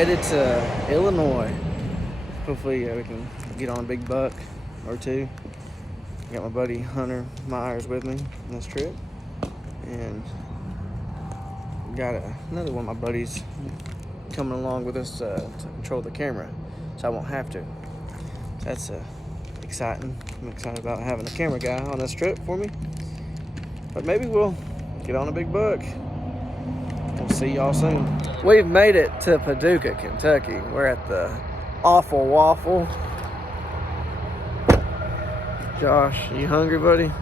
headed to Illinois. Hopefully we can get on a big buck or two. Got my buddy Hunter Myers with me on this trip. And got another one of my buddies coming along with us to control the camera, so I won't have to. So that's exciting. I'm excited about having a camera guy on this trip for me. But maybe we'll get on a big buck. We'll see y'all soon. We've made it to Paducah, Kentucky. We're at the Awful Waffle. Josh, you hungry, buddy?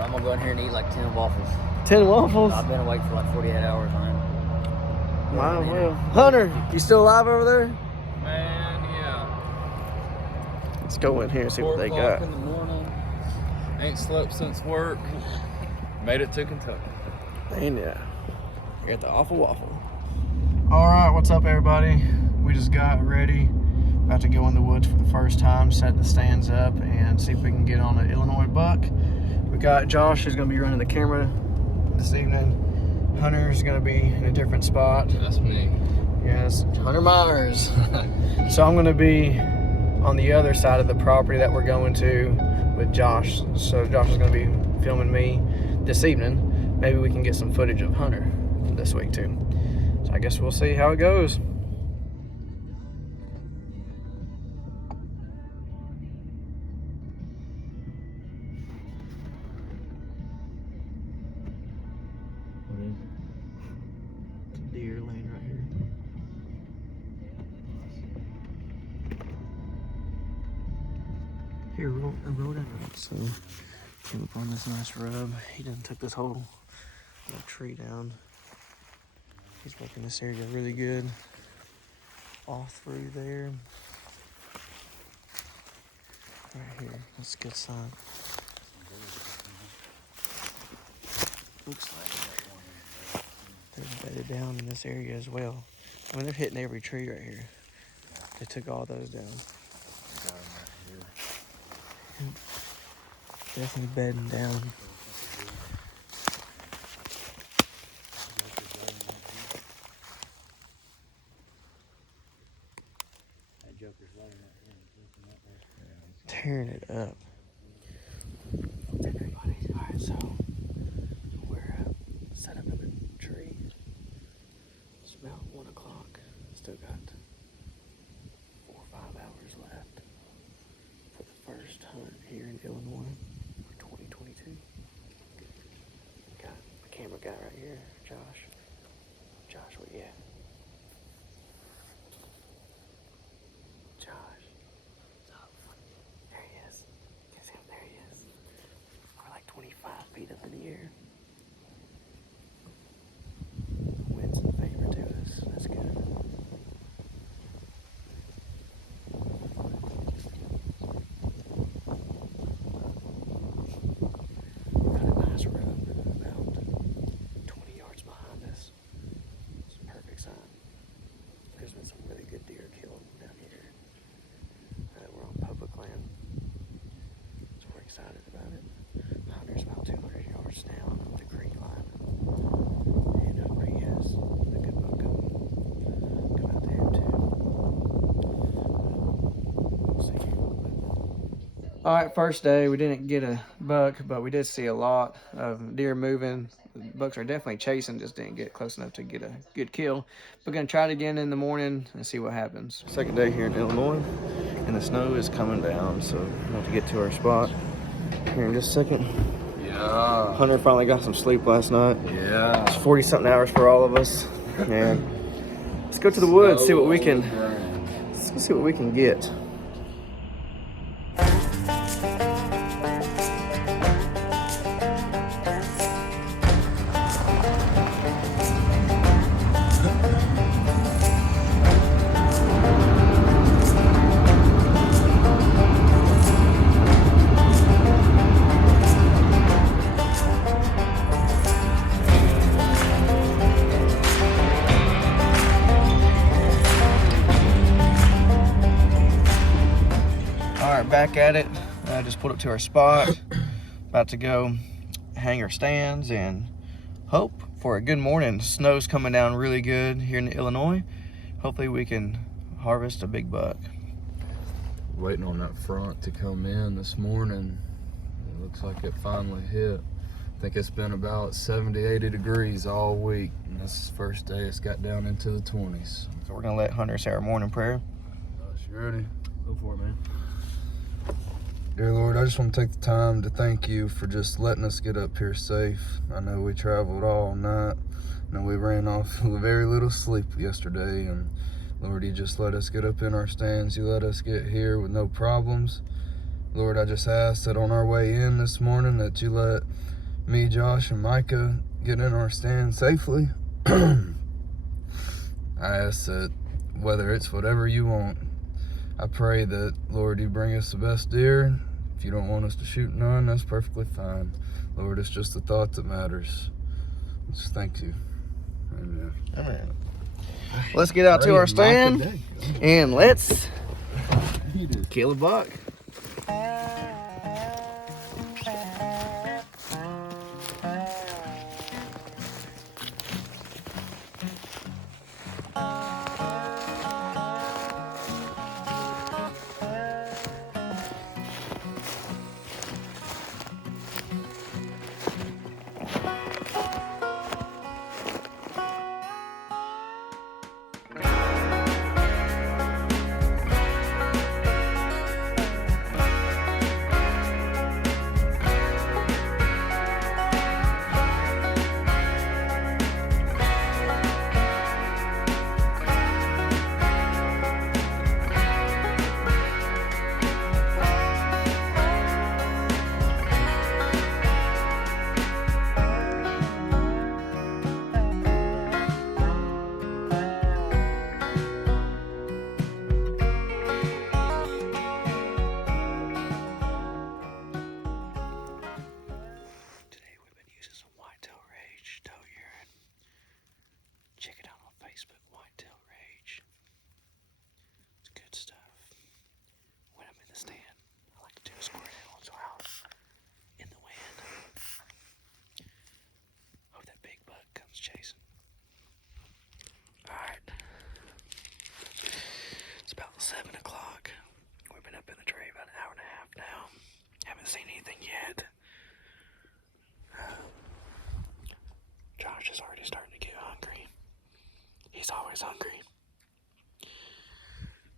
I'm gonna go in here and eat like 10 waffles. 10 waffles? I've been awake for like 48 hours, man. Might as well. Hunter, you still alive over there? Man, yeah. Let's go in here and see what they got. 4 o'clock in the morning. Ain't slept since work. Made it to Kentucky. And yeah, you're at the Awful Waffle. All right, what's up, everybody? We just got ready. About to go in the woods for the first time, set the stands up, and see if we can get on an Illinois buck. We got Josh, who's gonna be running the camera this evening. Hunter's gonna be in a different spot. That's me. Yes, Hunter Myers. So I'm gonna be on the other side of the property that we're going to with Josh. So Josh is gonna be filming me this evening. Maybe we can get some footage of Hunter this week too. So I guess we'll see how it goes. Deer laying right here. Here, roll down. So, came up on this nice rub. He done took this whole little tree down. He's working this area really good. All through there. Right here. That's a good sign. Looks like they're bedded down in this area as well. I mean, they're hitting every tree right here. They took all those down. Definitely bedding down. Tearing it up. Everybody. Alright, so we're set up in the tree. It's about 1 o'clock. Still got 4 or 5 hours left for the first hunt here in Illinois for 2022. Got the camera guy right here, Josh. Josh, where you at? Josh. What's up? There he is. Can you see him? There he is. We're like 25 feet up in the air. Wind's in favor to us. That's good. Got a nice rub about 20 yards behind us. It's a perfect sign. There's been some really good deer killed down here. We're on public land, so we're excited about it. Hunter's about 200 yards down the creek line. And where he has a good buck come out to him too. We'll see. All right, first day we didn't get a buck, but we did see a lot of deer moving. The bucks are definitely chasing, just didn't get close enough to get a good kill. We're gonna try it again in the morning and see what happens. Second day here in Illinois, and the snow is coming down, so we'll have to get to our spot here in just a second. Yeah. Hunter finally got some sleep last night. Yeah. It's 40-something hours for all of us. And let's go to the woods, see what we can. Let's go see what we can get. Back at it. I just pulled up to our spot. About to go hang our stands and hope for a good morning. Snow's coming down really good here in Illinois. hopefully we can harvest a big buck. Waiting on that front to come in this morning. It looks like it finally hit. I think it's been about 70, 80 degrees all week. And this is the first day it's got down into the 20s. So we're gonna let Hunter say our morning prayer. You ready? Go for it, man. Dear Lord, I just want to take the time to thank you for just letting us get up here safe. I know we traveled all night. I know we ran off with very little sleep yesterday, and Lord, you just let us get up in our stands. You let us get here with no problems. Lord, I just ask that on our way in this morning that you let me, Josh, and Micah get in our stand safely. I ask that whether it's whatever you want, I pray that, Lord, you bring us the best deer. If you don't want us to shoot none, that's perfectly fine. Lord, it's just the thought that matters. Just thank you. Amen. Amen. Let's get out to our stand and let's kill a buck. Check it out on Facebook, Whitetail Rage. It's good stuff. When I'm in the stand, I like to do a squirt once in a while in the wind. Hope that big buck comes chasing. Alright. It's about 7 o'clock. We've been up in the tree about an hour and a half now. Haven't seen anything yet. Josh is already starting to get hungry. He's always hungry.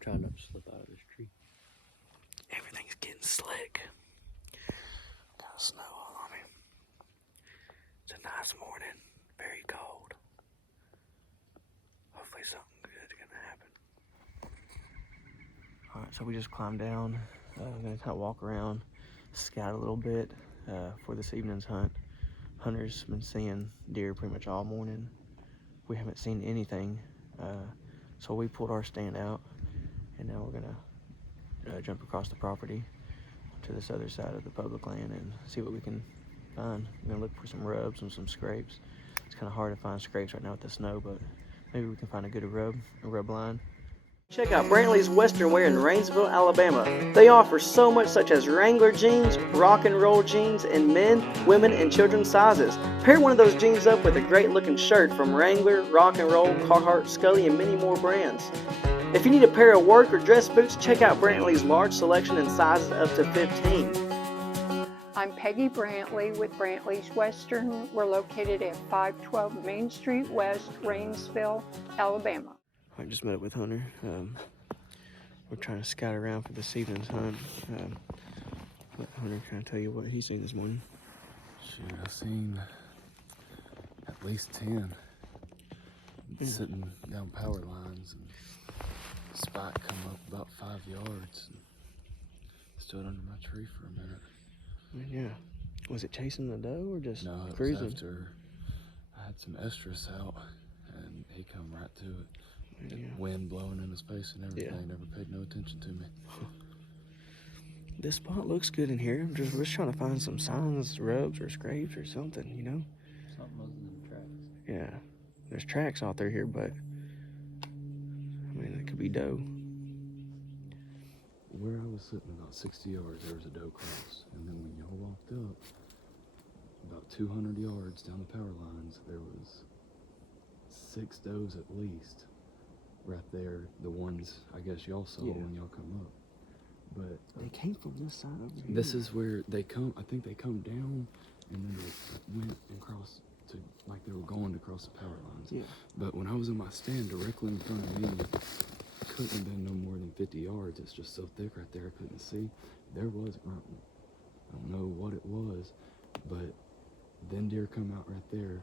Trying not to slip out of this tree. Everything's getting slick. Got snow all on me. It's a nice morning. Very cold. Hopefully something good's gonna happen. Alright, so we just climbed down. I'm gonna kind of walk around, scout a little bit for this evening's hunt. Hunter's been seeing deer pretty much all morning. We haven't seen anything, so we pulled our stand out, and now we're gonna jump across the property to this other side of the public land and see what we can find. I'm gonna look for some rubs and some scrapes. It's kind of hard to find scrapes right now with the snow, but maybe we can find a good rub line. Check out Brantley's Western Wear in Rainsville, Alabama. They offer so much such as Wrangler jeans, rock and roll jeans in men, women, and children's sizes. Pair one of those jeans up with a great looking shirt from Wrangler, Rock and Roll, Carhartt, Scully, and many more brands. If you need a pair of work or dress boots, check out Brantley's large selection in sizes up to 15. I'm Peggy Brantley with Brantley's Western. We're located at 512 Main Street West, Rainsville, Alabama. I just met up with Hunter. We're trying to scout around for this evening's hunt. Let Hunter kind of tell you what he's seen this morning. Shoot, I've seen at least 10 sitting down power lines, and the spot come up about 5 yards and stood under my tree for a minute. Yeah. Was it chasing the doe or just No, it cruising? was after I had some estrus out and he come right to it. Yeah. Wind blowing in his face and everything. Never paid no attention to me. This spot looks good in here. We're just trying to find some signs, rubs or scrapes or something, you know? Something other than tracks. Yeah. There's tracks out there here, but I mean, it could be doe. Where I was sitting about 60 yards, there was a doe cross. And then when y'all walked up, about 200 yards down the power lines, there was 6 does at least right there, the ones I guess y'all saw Yeah. when y'all come up. But They came from this side over here. this is where they come. I think they come down and then they went and crossed to, like they were going to cross the power lines. Yeah. But when I was in my stand directly in front of me, couldn't have been no more than 50 yards. It's just so thick right there, I couldn't see. There was grunting. I don't know what it was, but then deer come out right there.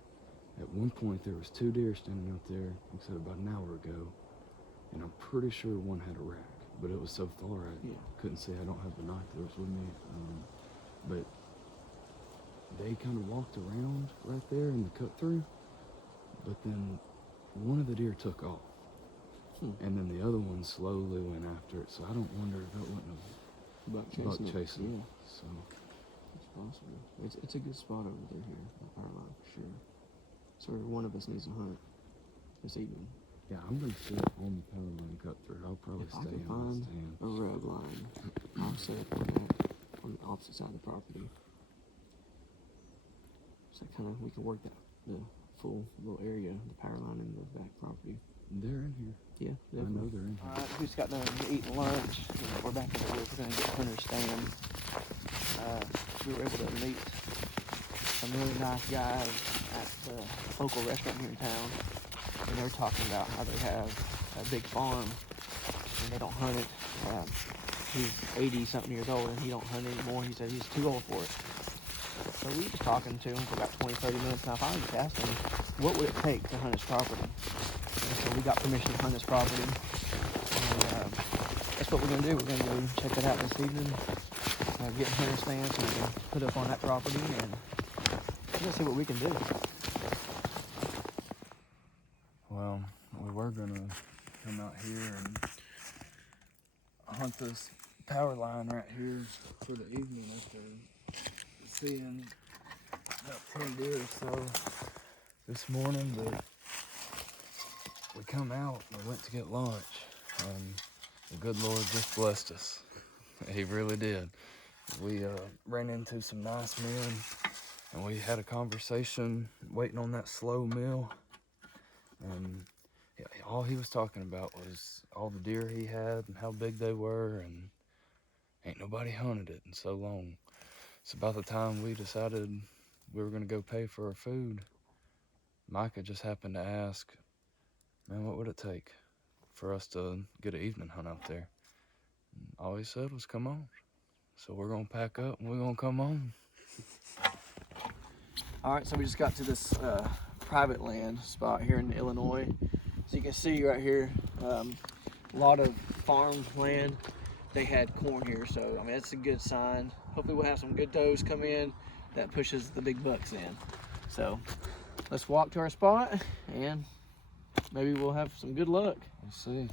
At one point, there was 2 deer standing out there, like I said, about an hour ago, and I'm pretty sure one had a rack, but it was so far I couldn't see. I don't have binoculars with me, but they kind of walked around right there in the cut through, but then one of the deer took off, and then the other one slowly went after it. So I don't wonder if that wasn't a Buck buck chasing. chasing. Yeah, So it's possible. It's a good spot over there here, the power line for sure. So one of us needs to hunt this evening. yeah, I'm gonna sit on the power line cut through. I'll probably If I stay can in find my stand. a rub line, I'll set up on that on the opposite side of the property. So we can work the full little area, the power line in the back property. They're in here. Yeah, I know definitely. they're in here. Alright, we just got done eating lunch. We're back in the woods. We're gonna get Hunter's stand. We were able to meet some really nice guys at the local restaurant here in town, and they're talking about how they have a big farm and they don't hunt it. He's 80-something years old and he don't hunt anymore. He said he's too old for it. So we were talking to him for about 20-30 minutes, and I finally just asked him, what would it take to hunt his property? And so we got permission to hunt his property, and that's what we're going to do. We're going to go check it out this evening, get hunter stands so we can put up on that property, and we're going to see what we can do. Well, we were gonna come out here and hunt this power line right here for the evening after seeing about 10 deer or so this morning, but we come out and we went to get lunch, and the good Lord just blessed us. He really did. We ran into some nice men, and we had a conversation waiting on that slow meal, and all he was talking about was all the deer he had and how big they were, and ain't nobody hunted it in so long. So about the time we decided we were gonna go pay for our food, Micah just happened to ask, man, what would it take for us to get an evening hunt out there? And all he said was, come on. So we're gonna pack up and we're gonna come on. All right, so we just got to this private land spot here in Illinois. So you can see right here, a lot of farm land. They had corn here, so I mean that's a good sign. Hopefully we'll have some good does come in that pushes the big bucks in. So let's walk to our spot and maybe we'll have some good luck. We'll see.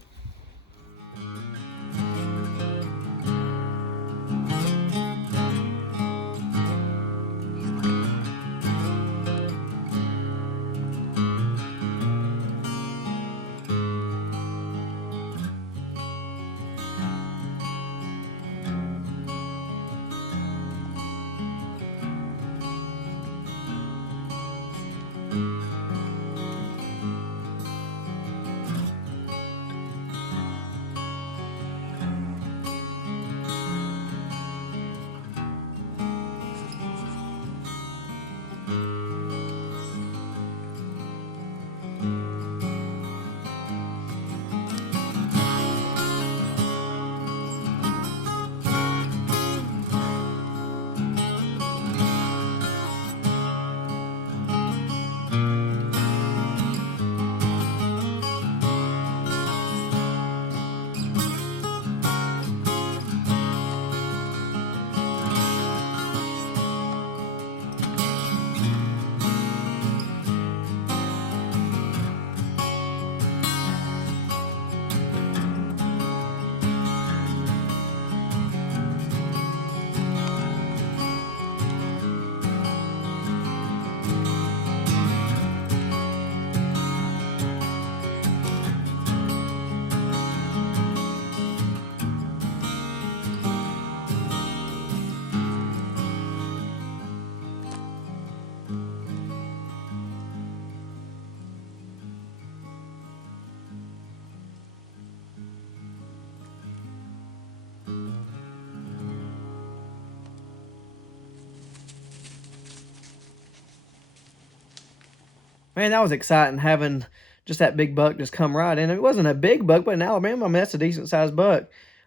Man, that was exciting having just that big buck just come right in. It wasn't a big buck, but in Alabama, I mean, that's a decent-sized buck.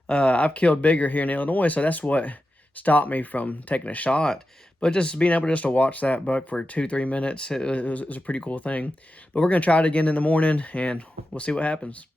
I've killed bigger here in Illinois, so that's what stopped me from taking a shot. But just being able just to watch that buck for 2-3 minutes, it was a pretty cool thing. But we're going to try it again in the morning, and we'll see what happens.